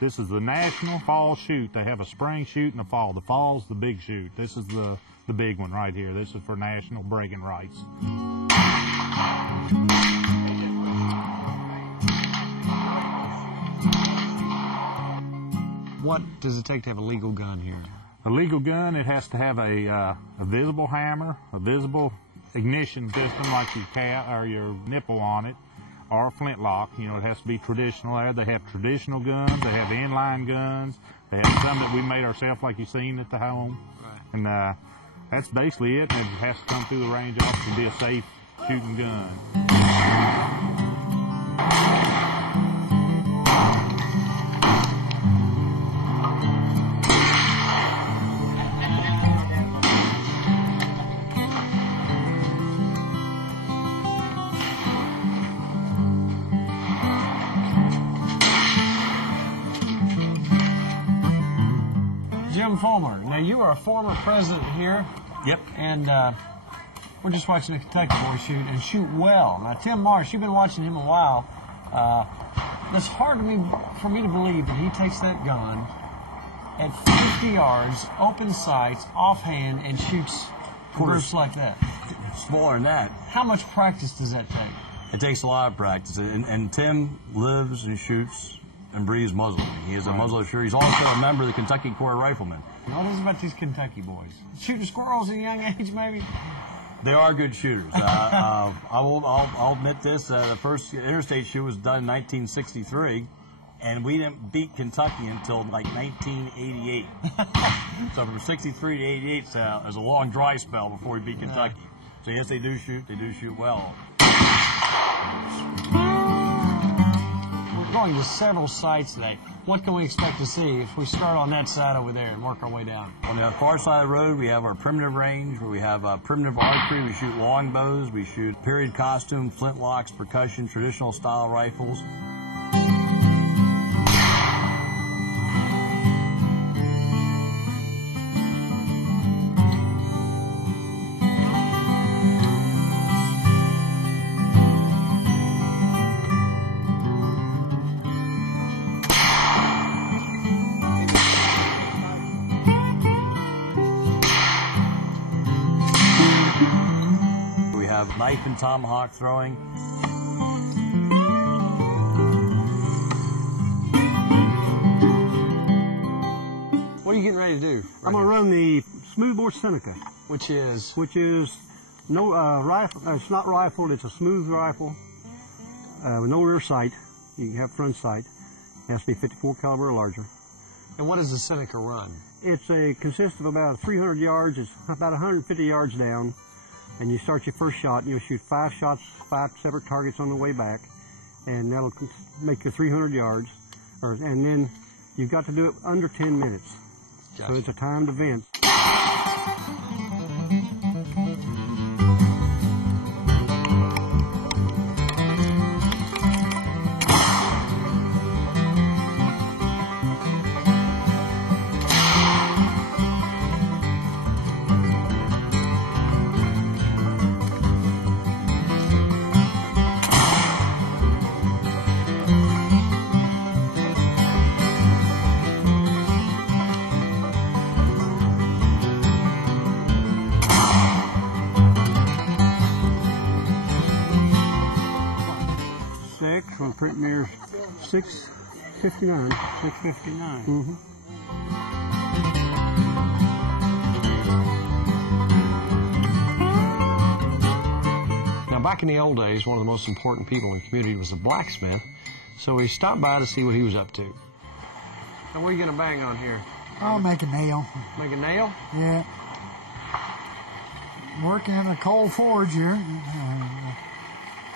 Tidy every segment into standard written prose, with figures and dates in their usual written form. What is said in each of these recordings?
This is the national fall shoot. They have a spring shoot and a fall. The fall's the big shoot. This is the big one right here. This is for national bragging rights. What does it take to have a legal gun here? A legal gun, it has to have a visible hammer, a visible ignition system like your cat or your nipple on it, or a flintlock. You know, it has to be traditional there. They have traditional guns, they have inline guns, they have some that we made ourselves like you've seen at the home. Right. And that's basically it. And it has to come through the range office and be a safe shooting gun. Jim Fulmer, now you are a former president here. Yep. And we're just watching the Kentucky boy shoot and shoot well. Now, Tim Marsh, you've been watching him a while. It's hard for me to believe that he takes that gun at 50 yards, open sights, offhand, and shoots groups like that. Smaller than that. How much practice does that take? It takes a lot of practice. And Tim lives and shoots and breathes muzzleloading. He is a muzzleloader shooter. He's also a member of the Kentucky Corps Riflemen. What is it about these Kentucky boys? Shooting squirrels at a young age, maybe? They are good shooters. I'll admit this. The first interstate shoot was done in 1963, and we didn't beat Kentucky until like 1988. So from 63 to 88 is a long dry spell before we beat Kentucky. So yes, they do shoot well. We're going to several sites today. What can we expect to see if we start on that side over there and work our way down? On the far side of the road, we have our primitive range, where we have primitive archery. We shoot longbows, we shoot period costume, flintlocks, percussion, traditional style rifles. Knife and tomahawk throwing. What are you getting ready to do? I'm going to run the smoothbore Seneca, which is no rifle. It's not rifled. It's a smooth rifle with no rear sight. You can have front sight. It has to be 54 caliber or larger. And what does the Seneca run? Consists of about 300 yards. It's about 150 yards down. And you start your first shot, and you'll shoot 5 shots, 5 separate targets on the way back, and that'll make your 300 yards. And then you've got to do it under 10 minutes. Gotcha. So it's a timed event. 659. 659. Mm-hmm. Now, back in the old days, one of the most important people in the community was a blacksmith, so we stopped by to see what he was up to. Now, what are you going to bang on here? I'll make a nail. Make a nail? Yeah. Working in a coal forge here.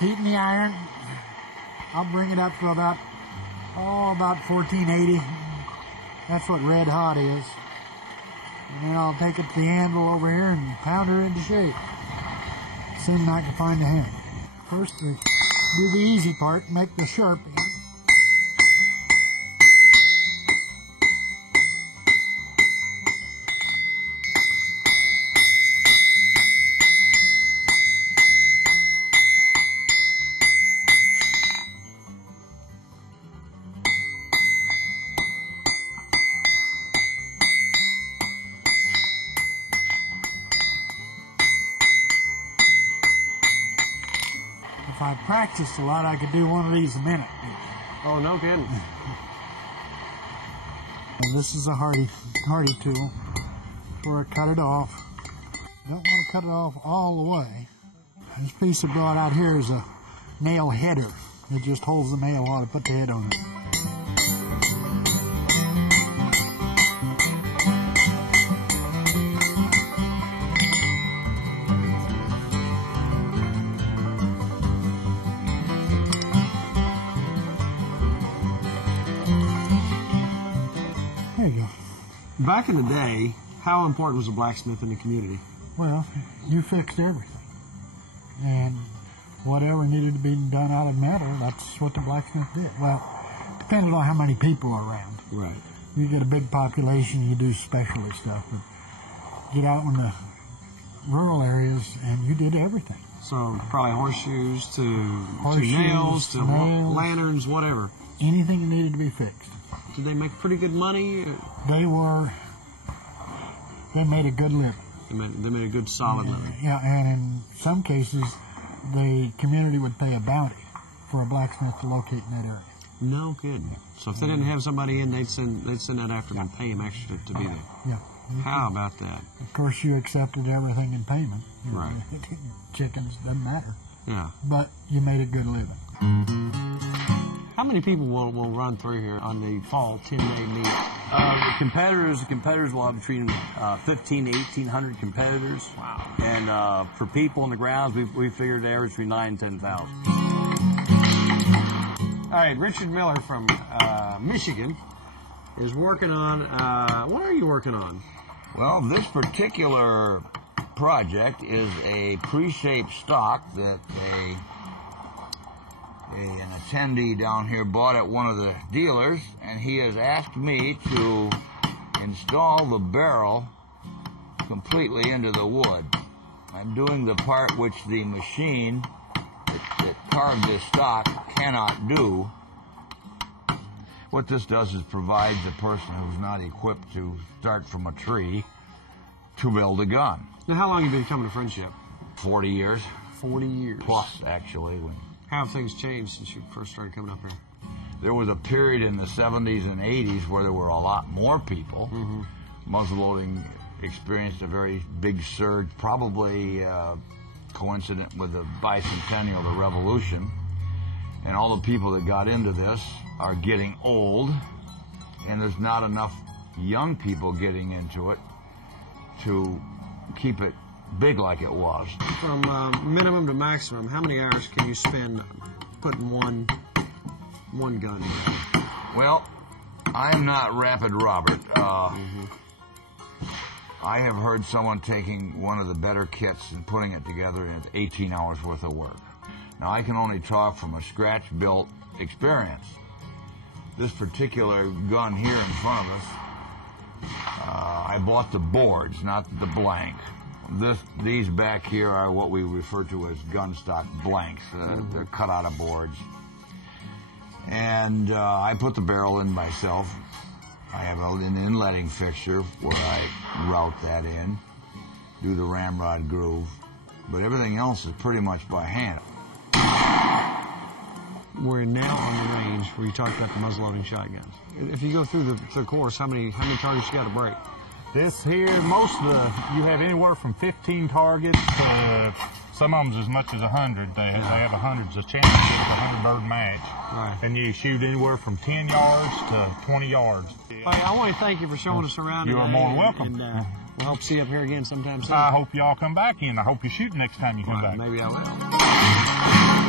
Heating the iron. I'll bring it up to about 1480. That's what red hot is. And then I'll take it to the anvil over here and pound her into shape. Soon I can find the hand. First, we do the easy part, make the sharp. practiced a lot, I could do one of these a minute. Oh, no kidding. And this is a hardy tool where I cut it off. Don't want to cut it off all the way. This piece I brought out here is a nail header. It just holds the nail while I put the head on it. There you go. Back in the day, how important was a blacksmith in the community? Well, you fixed everything. And whatever needed to be done out of metal, that's what the blacksmith did. Well, depending on how many people are around. Right. You get a big population, you do specialty stuff. But get out in the rural areas, and you did everything. So probably horseshoes to nails to lanterns, whatever. Anything that needed to be fixed. Did they make pretty good money? They made a good living. They made a good solid living. Yeah, and in some cases, the community would pay a bounty for a blacksmith to locate in that area. No kidding. So if they didn't have somebody in, they'd send that after them and pay them extra to be there. Yeah. How about that? Of course, you accepted everything in payment. Right. Chickens, doesn't matter. Yeah. But you made a good living. How many people will run through here on the fall 10-day meet? The competitors will have between 15 to 1,800 competitors. Wow. And for people in the grounds, we figured the average between 9,000 and 10,000. All right, Richard Miller from Michigan is working on, what are you working on? Well, this particular project is a pre-shaped stock that an attendee down here bought at one of the dealers, and he has asked me to install the barrel completely into the wood. I'm doing the part which the machine that carved this stock cannot do. What this does is provides a person who's not equipped to start from a tree to build a gun. Now, how long have you been coming to Friendship? 40 years. 40 years. Plus, actually. How have things changed since you first started coming up here? There was a period in the 70s and 80s where there were a lot more people. Mm-hmm. Muzzleloading experienced a very big surge, probably coincident with the bicentennial of the revolution. And all the people that got into this are getting old, and there's not enough young people getting into it to keep it big like it was. From minimum to maximum, how many hours can you spend putting one gun in? Well, I'm not Rapid Robert. I have heard someone taking one of the better kits and putting it together, and it's 18 hours worth of work. Now, I can only talk from a scratch-built experience. This particular gun here in front of us, I bought the boards, not the blank. These back here are what we refer to as gun stock blanks. They're cut out of boards. And I put the barrel in myself. I have an inletting fixture where I route that in, do the ramrod groove, but everything else is pretty much by hand. We're now on the range where you talked about the muzzleloading shotguns. If you go through the course, how many targets you got to break? This here, you have anywhere from 15 targets to some of them as much as 100. They have 100 as a championship, a 100-bird match. Right. And you shoot anywhere from 10 yards to 20 yards. I want to thank you for showing us around today. You are more welcome. And we'll hope to see you up here again sometime soon. I hope y'all come back in. I hope you shoot next time you come back. Maybe I will.